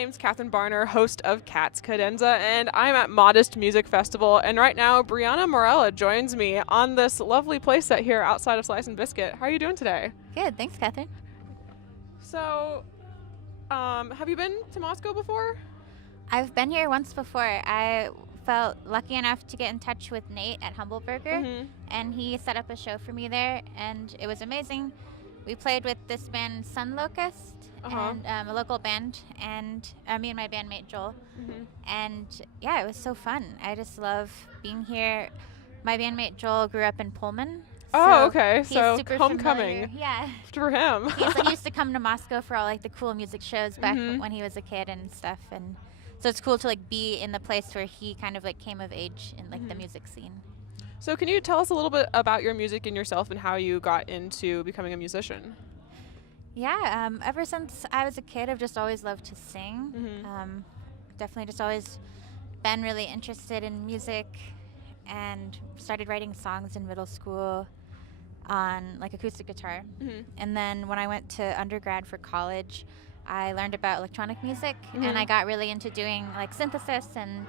name's Katherine Barner, host of Cat's Cadenza, and I'm at Modest Music Festival. And right now, Briana Marela joins me on this lovely playset here outside of Slice and Biscuit. How are you doing today? Good, thanks, Catherine. So, have you been to Moscow before? I've been here once before. I felt lucky enough to get in touch with Nate at Humble Burger, and he set up a show for me there, and it was amazing. We played with this band Sun Locust, and a local band, and me and my bandmate Joel. And yeah, it was so fun. I just love being here. My bandmate Joel grew up in Pullman. Oh, okay. So super homecoming. Familiar. Yeah. For him. He used to come to Moscow for all like the cool music shows back when he was a kid and stuff, and so it's cool to like be in the place where he kind of like came of age in like the music scene. So can you tell us a little bit about your music and yourself and how you got into becoming a musician? Yeah, ever since I was a kid, I've just always loved to sing. Definitely just always been really interested in music, and started writing songs in middle school on like acoustic guitar. And then when I went to undergrad for college, I learned about electronic music, and I got really into doing like synthesis and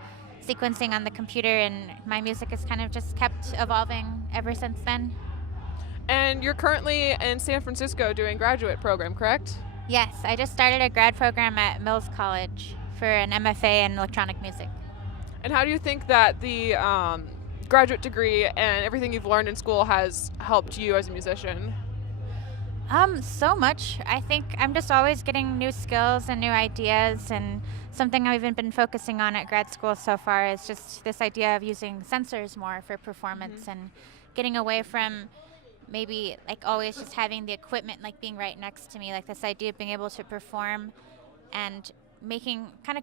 sequencing on the computer, and my music has kind of just kept evolving ever since then. And you're currently in San Francisco doing graduate program, correct? Yes, I just started a grad program at Mills College for an MFA in electronic music. And how do you think that the graduate degree and everything you've learned in school has helped you as a musician? So much. I think I'm just always getting new skills and new ideas, and something I've even been focusing on at grad school so far is just this idea of using sensors more for performance and getting away from maybe like always just having the equipment like being right next to me. Like this idea of being able to perform and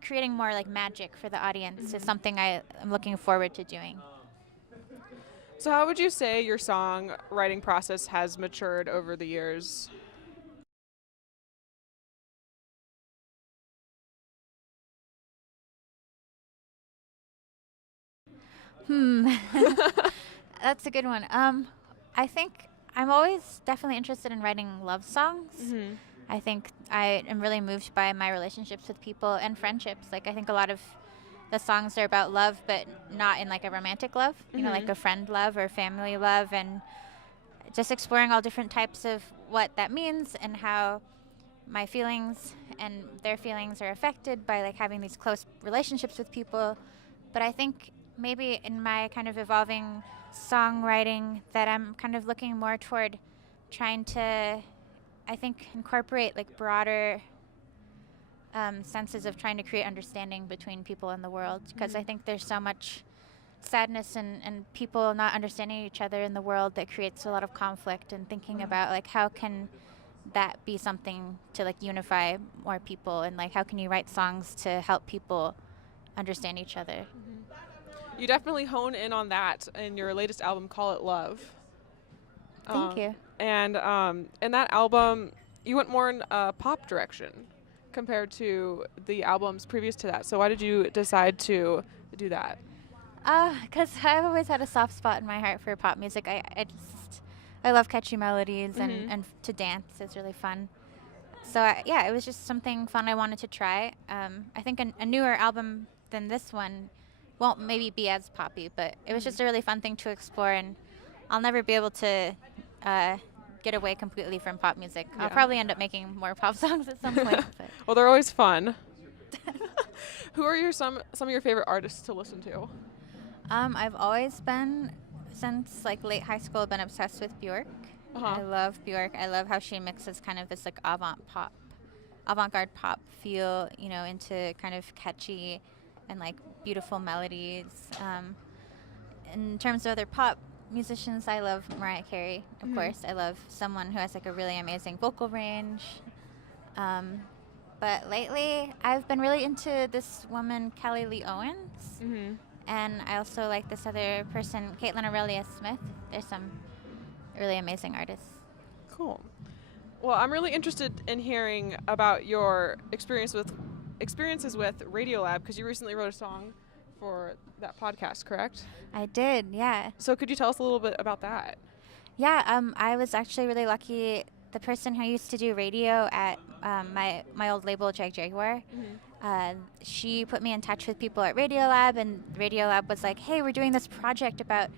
creating more like magic for the audience is something I am looking forward to doing. So how would you say your songwriting process has matured over the years? That's a good one. I think I'm always definitely interested in writing love songs. I think I am really moved by my relationships with people and friendships. Like I think a lot of the songs are about love, but not in like a romantic love, you know, like a friend love or family love, and just exploring all different types of what that means and how my feelings and their feelings are affected by like having these close relationships with people. But I think maybe in my kind of evolving songwriting that I'm kind of looking more toward trying to, I think, incorporate like broader senses of trying to create understanding between people in the world, because I think there's so much sadness and people not understanding each other in the world that creates a lot of conflict, and thinking about like how can that be something to like unify more people, and like how can you write songs to help people understand each other. You definitely hone in on that in your latest album, Call It Love. Thank you. And in that album, you went more in a pop direction compared to the albums previous to that. So why did you decide to do that? Because I've always had a soft spot in my heart for pop music. I love catchy melodies, and to dance is really fun. So it was just something fun I wanted to try. I think a newer album than this one won't maybe be as poppy, but it was just a really fun thing to explore, and I'll never be able to get away completely from pop music. I'll probably end up making more pop songs at some point. But. Well, they're always fun. Who are some of your favorite artists to listen to? I've always been, since like late high school, been obsessed with Björk. I love Björk. I love how she mixes kind of this like avant-garde pop feel, you know, into kind of catchy and like beautiful melodies. In terms of other pop musicians, I love Mariah Carey, of course. I love someone who has like a really amazing vocal range. But lately, I've been really into this woman, Kelly Lee Owens. And I also like this other person, Caitlin Aurelia Smith. There's some really amazing artists. Cool. Well, I'm really interested in hearing about your experiences with Radiolab, because you recently wrote a song for that podcast, correct? I did, yeah. So could you tell us a little bit about that? Yeah, I was actually really lucky. The person who used to do radio at my old label, Jaguar, she put me in touch with people at Radiolab, and Radiolab was like, hey, we're doing this project about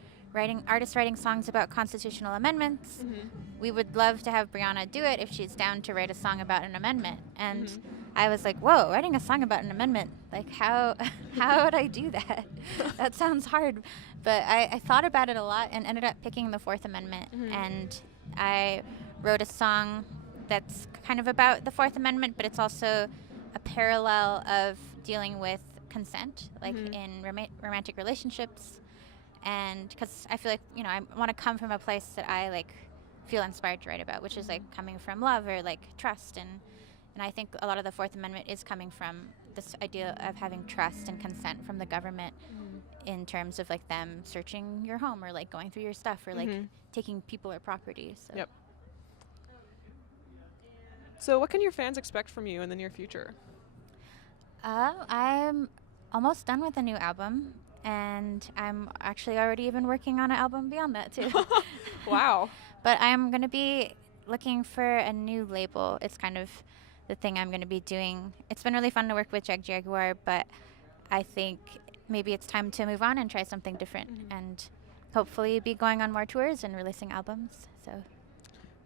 artists writing songs about constitutional amendments. We would love to have Briana do it if she's down to write a song about an amendment. And I was like, whoa, writing a song about an amendment, like how would I do that? That sounds hard. But I thought about it a lot and ended up picking the Fourth Amendment. And I wrote a song that's kind of about the Fourth Amendment, but it's also a parallel of dealing with consent, like in romantic relationships. And because I feel like, I want to come from a place that I like feel inspired to write about, which is like coming from love or like trust. And I think a lot of the Fourth Amendment is coming from this idea of having trust and consent from the government in terms of like them searching your home or like going through your stuff or like taking people or property. So. Yep. So what can your fans expect from you in the near future? I'm almost done with a new album, and I'm actually already even working on an album beyond that too. Wow. But I'm going to be looking for a new label. It's kind of the thing I'm going to be doing. It's been really fun to work with Jaguar, but I think maybe it's time to move on and try something different and hopefully be going on more tours and releasing albums. So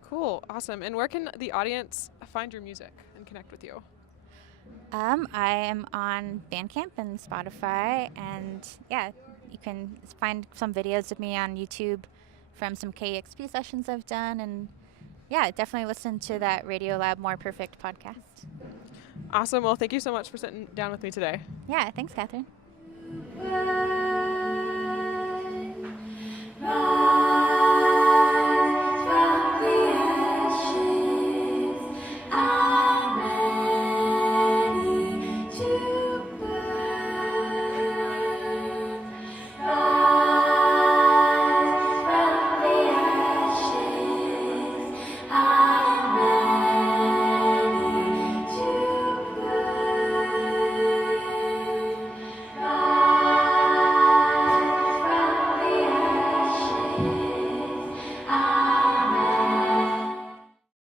cool. Awesome. And where can the audience find your music and connect with you? I am on Bandcamp and Spotify, and yeah, you can find some videos of me on YouTube from some KEXP sessions I've done, and yeah, definitely listen to that Radiolab More Perfect podcast. Awesome. Well, thank you so much for sitting down with me today. Yeah, thanks, Katherine.